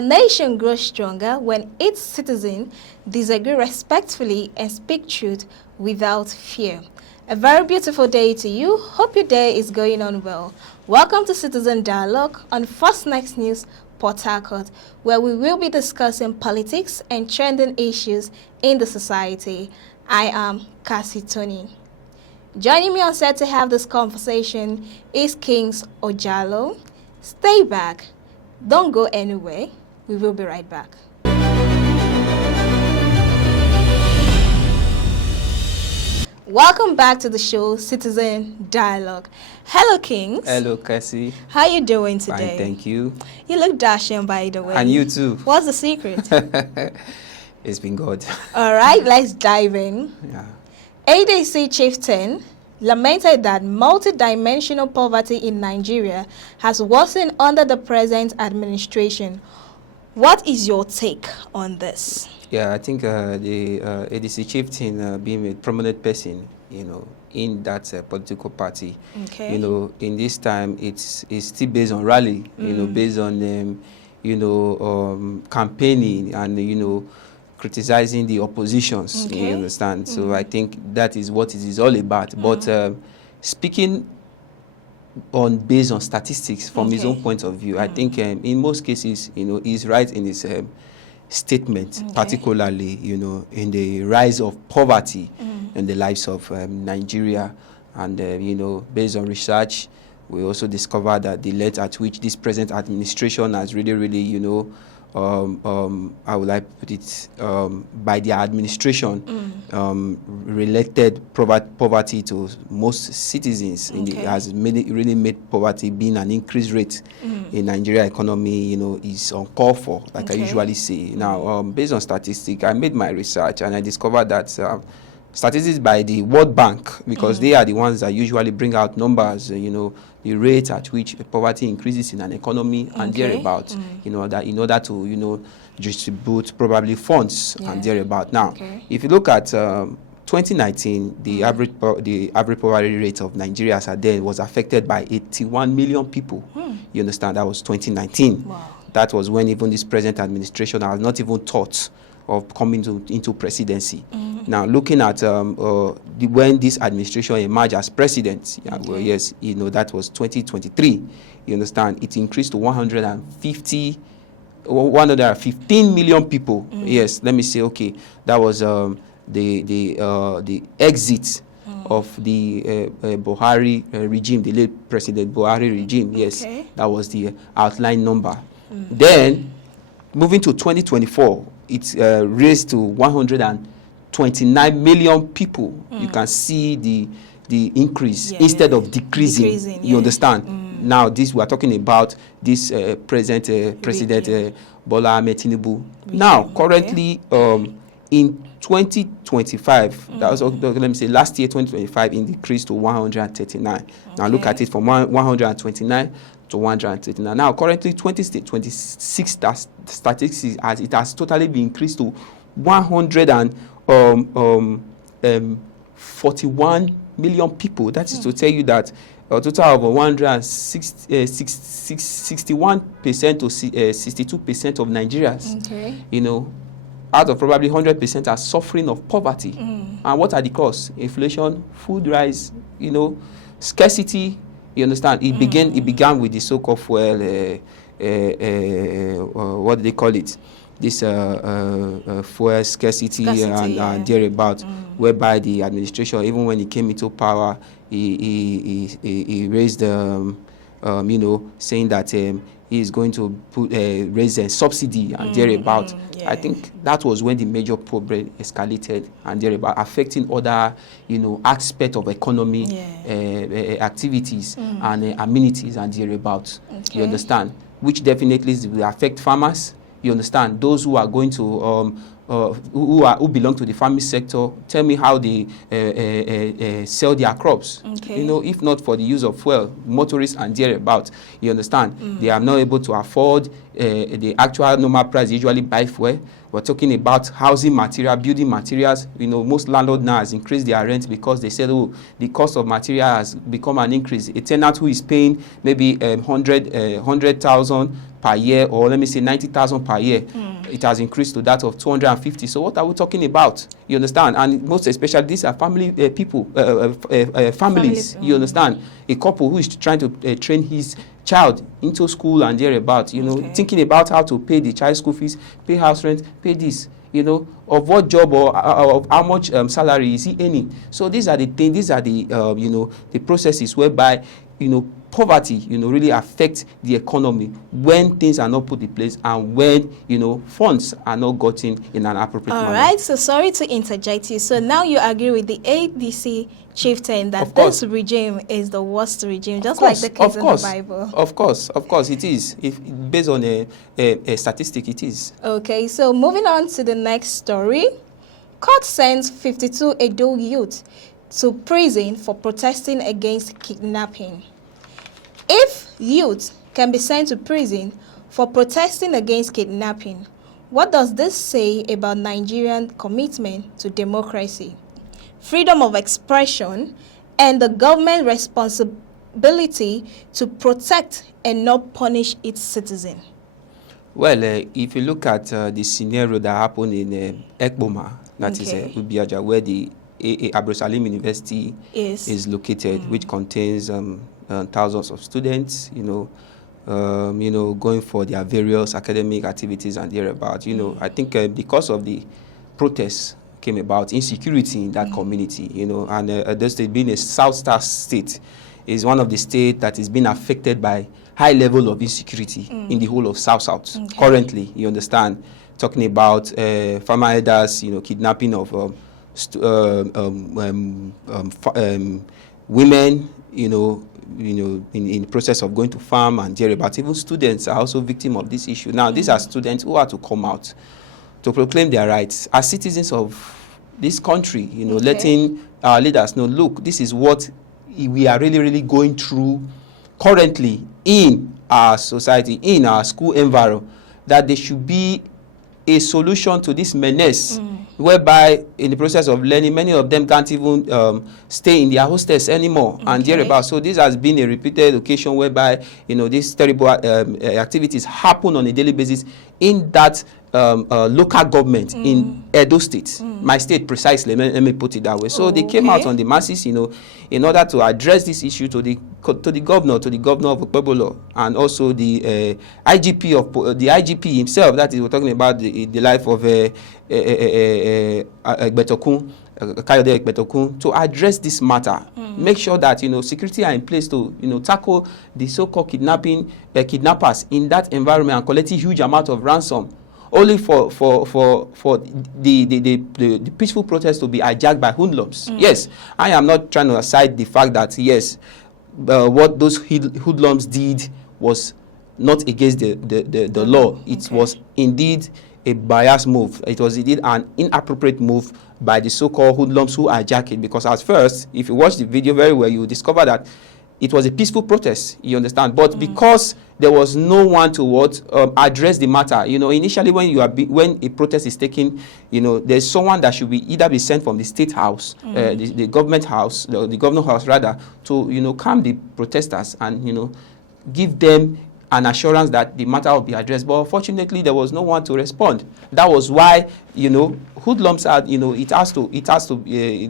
A nation grows stronger when its citizens disagree respectfully and speak truth without fear. A very beautiful day to you. Hope your day is going on well. Welcome to Citizen Dialogue on First Next News Port Harcourt, where we will be discussing politics and trending issues in the society. I am Cassie Tony. Joining me on set to have this conversation is Kings Ojalo. Stay back. Don't go anywhere. We will be right back. Welcome back to the show, Citizen Dialogue. Hello, Kings. Hello, Cassie. How are you doing today? Fine, thank you. You look dashing, by the way. And you too. What's the secret? It's been good. All right, let's dive in. Yeah. ADC Chieftain lamented that multidimensional poverty in Nigeria has worsened under the present administration. What is your take on this? Yeah, I think the ADC Chieftain being a prominent person, in that political party, Okay. in this time, it's still based on rally, based on, campaigning and, criticizing the oppositions, Okay. you understand? So I think that is what it is all about. But speaking based on statistics from his own point of view, I think in most cases, he's right in his statement, particularly, in the rise of poverty in the lives of Nigeria. And, based on research, we also discovered that the rate at which this present administration has really, how will I put it, by their administration, related poverty to most citizens. Has really made poverty being an increased rate in Nigeria economy, is uncalled for, like I usually say. Now, based on statistics, I made my research and I discovered that statistics by the World Bank, because they are the ones that usually bring out numbers, the rate at which poverty increases in an economy and thereabout, that in order to, distribute probably funds and thereabout. Now, if you look at 2019, the average poverty rate of Nigeria as at then was affected by 81 million people. You understand? That was 2019. Wow. That was when even this present administration has not even thought of coming into presidency. Now, looking at when this administration emerged as president, yes, that was 2023. You understand? It increased to 115 million people. Yes, let me say, okay, that was the exit of the Buhari regime, the late President Buhari regime. Yes, that was the outline number. Then, moving to 2024, it's raised to 129 million people. You can see the increase instead of decreasing. You understand? Now, we are talking about this President Bola Ahmed Tinubu. Now, currently, in 2025, that was, let me say, last year, 2025, it decreased to 139. Now, look at it from 129 to 139. Now, currently, 2026 statistics, it has totally been increased to 141 million people. That is to tell you that a total of 61% to 62% of Nigerians, out of probably 100% are suffering of poverty. And what are the causes? Inflation, food rise, scarcity. You understand? It began with the so-called fuel, what do they call it? This fuel scarcity and thereabout, whereby the administration, even when he came into power, he raised, saying that he is going to raise a subsidy and thereabout. I think that was when the major problem escalated and thereabout, affecting other, aspects of economy, activities and amenities and thereabout. You understand? Which definitely will affect farmers. You understand? Those who are going to who belong to the farming sector, tell me how they sell their crops. Okay. You know, if not for the use of fuel, motorists and thereabout, you understand, they are not able to afford the actual normal price they usually buy fuel. We're talking about housing material, building materials. You know, most landlords now has increased their rent because they said, oh, the cost of material has become an increase. A tenant who is paying maybe 100,000 per year, or let me say 90,000 per year, it has increased to that of 250. So what are we talking about? You understand? And most especially, these are family families. You understand? A couple who is trying to train his child into school and thereabout, you know, thinking about how to pay the child school fees, pay house rent, pay this, you know, of what job or of how much salary is he earning. So these are the things, these are the, you know, the processes whereby, you know, poverty, you know, really affects the economy when things are not put in place and when, you know, funds are not gotten in an appropriate manner. All right, so sorry to interject you. So now you agree with the ADC chieftain that this regime is the worst regime, just like the case in the Bible. Of course, it is. If based on a statistic, it is. Okay, so moving on to the next story. Court sends 52 Edo youth to prison for protesting against kidnapping. If youth can be sent to prison for protesting against kidnapping, what does this say about Nigerian commitment to democracy, freedom of expression, and the government responsibility to protect and not punish its citizens? Well, if you look at the scenario that happened in Ekboma, that is Ubiaja, where the Abrosalim University is located, which contains thousands of students, you know, going for their various academic activities and thereabout. You know, I think because of the protests came about, insecurity in that community, you know, and the state being a South Star state is one of the states that is being affected by high level of insecurity in the whole of South. Currently, you understand, talking about farmer elders, you know, kidnapping of women, you know, in the process of going to farm and thereabout. Even students are also victims of this issue. Now, these are students who are to come out to proclaim their rights as citizens of this country, you know, letting our leaders know, look, this is what we are really, really going through currently in our society, in our school environment, that there should be a solution to this menace, whereby in the process of learning, many of them can't even stay in their hostels anymore and thereabout. So this has been a repeated occasion whereby, you know, these terrible activities happen on a daily basis in that local government in Edo State, my state precisely, let me put it that way. So they came out on the masses, you know, in order to address this issue to the governor of Okpebolo, and also the IGP of the IGP himself. That is, we're talking about the life of Ekbetokun, Kayode Ekbetokun, to address this matter, make sure that, you know, security are in place to, you know, tackle the so-called kidnappers in that environment and collecting huge amount of ransom, only for the peaceful protest to be hijacked by hoodlums. Yes, I am not trying to aside the fact that, yes, what those hoodlums did was not against the law. It was indeed a biased move. It was indeed an inappropriate move by the so-called hoodlums who hijacked it. Because at first, if you watch the video very well, you discover that it was a peaceful protest, you understand. But because there was no one to address the matter, you know, initially when a protest is taken, you know, there's someone that should be either be sent from the state house, the government house, the governor house rather, to, you know, calm the protesters and, you know, give them an assurance that the matter will be addressed. But unfortunately, there was no one to respond. That was why, you know, hoodlums are, you know, it has to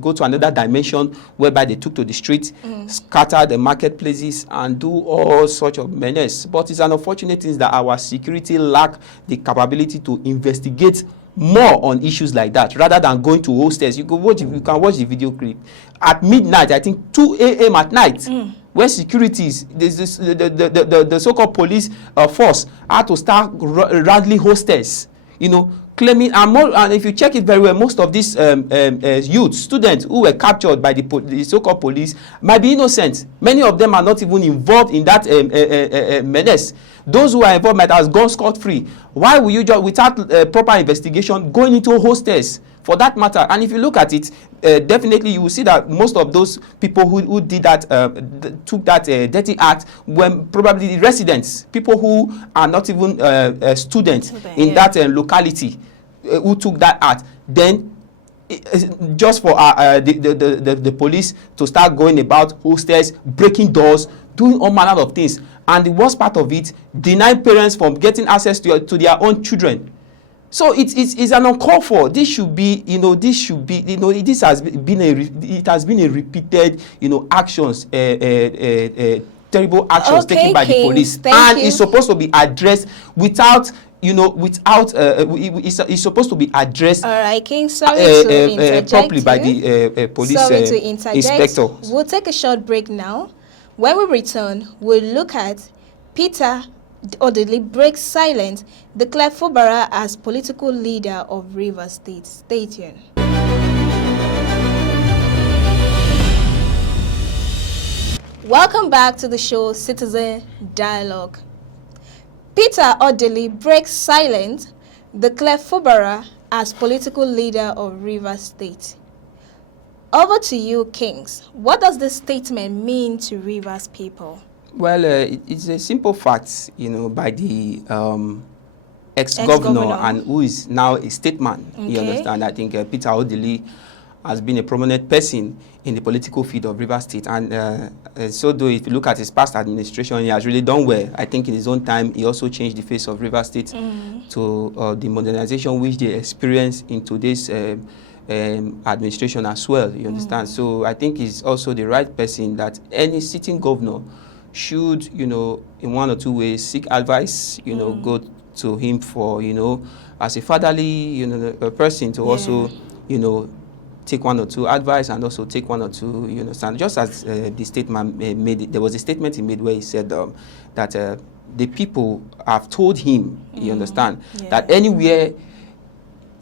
go to another dimension whereby they took to the streets, scatter the marketplaces, and do all sorts of menace. But it's an unfortunate thing that our security lack the capability to investigate more on issues like that, rather than going to hostels. You can watch the video clip at midnight, I think 2 a.m. at night, where securities, the so-called police force had to start rattling hostels, you know, claiming, and if you check it very well, most of these youth, students who were captured by the so-called police might be innocent. Many of them are not even involved in that menace. Those who are involved might have gone scot-free. Why will you just, without proper investigation, going into hostels for that matter? And if you look at it, definitely you will see that most of those people who did that, took that dirty act, were probably residents, people who are not even students in that locality, who took that act. Then just for the police to start going about hostels, breaking doors, doing all manner of things, and the worst part of it, deny parents from getting access to their own children. So it's an uncalled for. This should be, this has been a repeated, actions, terrible actions taken by the police, and it's supposed to be addressed without. It's supposed to be addressed. All right, King, sorry to interject properly by the police inspector. We'll take a short break now. When we return, we'll look at Peter Odili breaks silence, declare Fubara as political leader of Rivers State. Stay tuned. Welcome back to the show, Citizen Dialogue. Peter Odili breaks silence, declare Fubara as political leader of Rivers State. Over to you, Kings. What does this statement mean to Rivers people? Well, it's a simple fact, by the ex-governor and who is now a statesman. Okay. You understand? I think Peter Odili has been a prominent person in the political field of Rivers State. And so though if you look at his past administration, he has really done well. I think in his own time, he also changed the face of Rivers State to the modernization which they experience in today's administration as well, you understand? So I think he's also the right person that any sitting governor should, in one or two ways, seek advice, go to him for, as a fatherly, a person to also, take one or two advice and also take one or two, you understand? Just as the statement made it, there was a statement he made where he said that the people have told him, you understand, that anywhere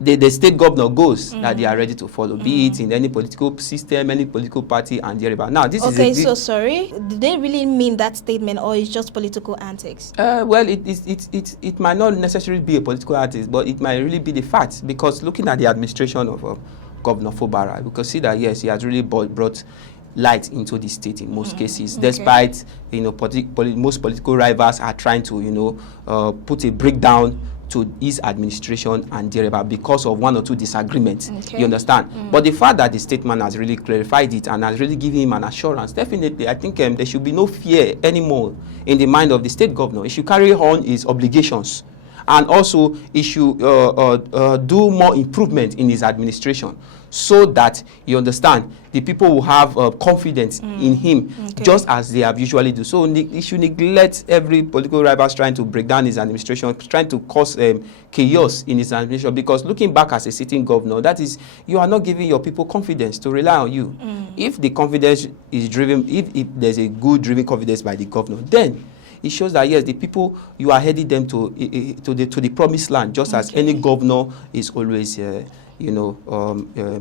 the state governor goes, that they are ready to follow, be it in any political system, any political party, and thereabout. Now, this is okay. So sorry, did they really mean that statement, or it's just political antics? Well, it might not necessarily be a political antics, but it might really be the fact, because looking at the administration of Governor Fubara, we can see that yes, he has really brought light into the state in most cases, despite most political rivals are trying to put a breakdown to his administration and thereabout because of one or two disagreements. You understand? But the fact that the statement has really clarified it and has really given him an assurance, definitely, I think there should be no fear anymore in the mind of the state governor. He should carry on his obligations, and also he should do more improvement in his administration, so that, you understand, the people will have confidence in him, just as they have usually do. So he should neglect every political rivals trying to break down his administration, trying to cause chaos in his administration, because looking back as a sitting governor, that is, you are not giving your people confidence to rely on you. If the confidence is driven, if there's a good driven confidence by the governor, then it shows that yes, the people, you are heading them to the promised land, just as any governor is always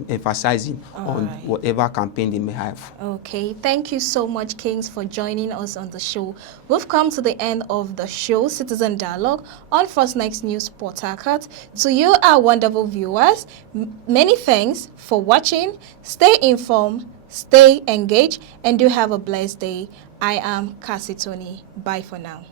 emphasizing on whatever campaign they may have. Okay, thank you so much, Kings, for joining us on the show. We've come to the end of the show, Citizen Dialogue, on First Next News Port Harcourt. To you, our wonderful viewers, many thanks for watching. Stay informed, stay engaged, and do have a blessed day. I am Cassie Tony. Bye for now.